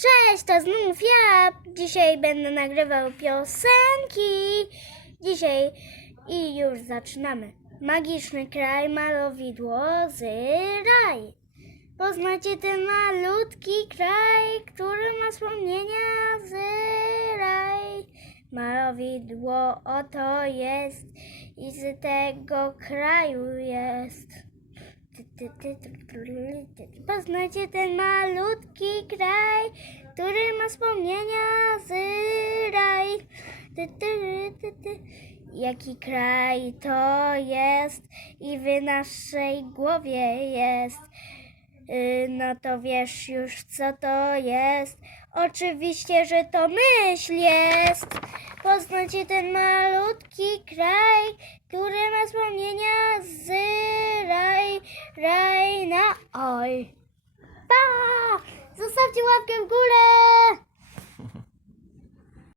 Cześć, to znów ja. Dzisiaj będę nagrywał piosenki. Dzisiaj i już zaczynamy. Magiczny kraj, malowidło z raj. Poznacie ten malutki kraj, który ma wspomnienia z raj. Malowidło oto jest i z tego kraju jest. Poznacie ten malutki kraj, który ma wspomnienia z raj. Ty, ty, ty, ty. Jaki kraj to jest i w naszej głowie jest. Yy, No to wiesz już co to jest. Oczywiście, że to myśl jest. Poznacie ten malutki kraj, który ma wspomnienia z raj, raj na oj. love, give good.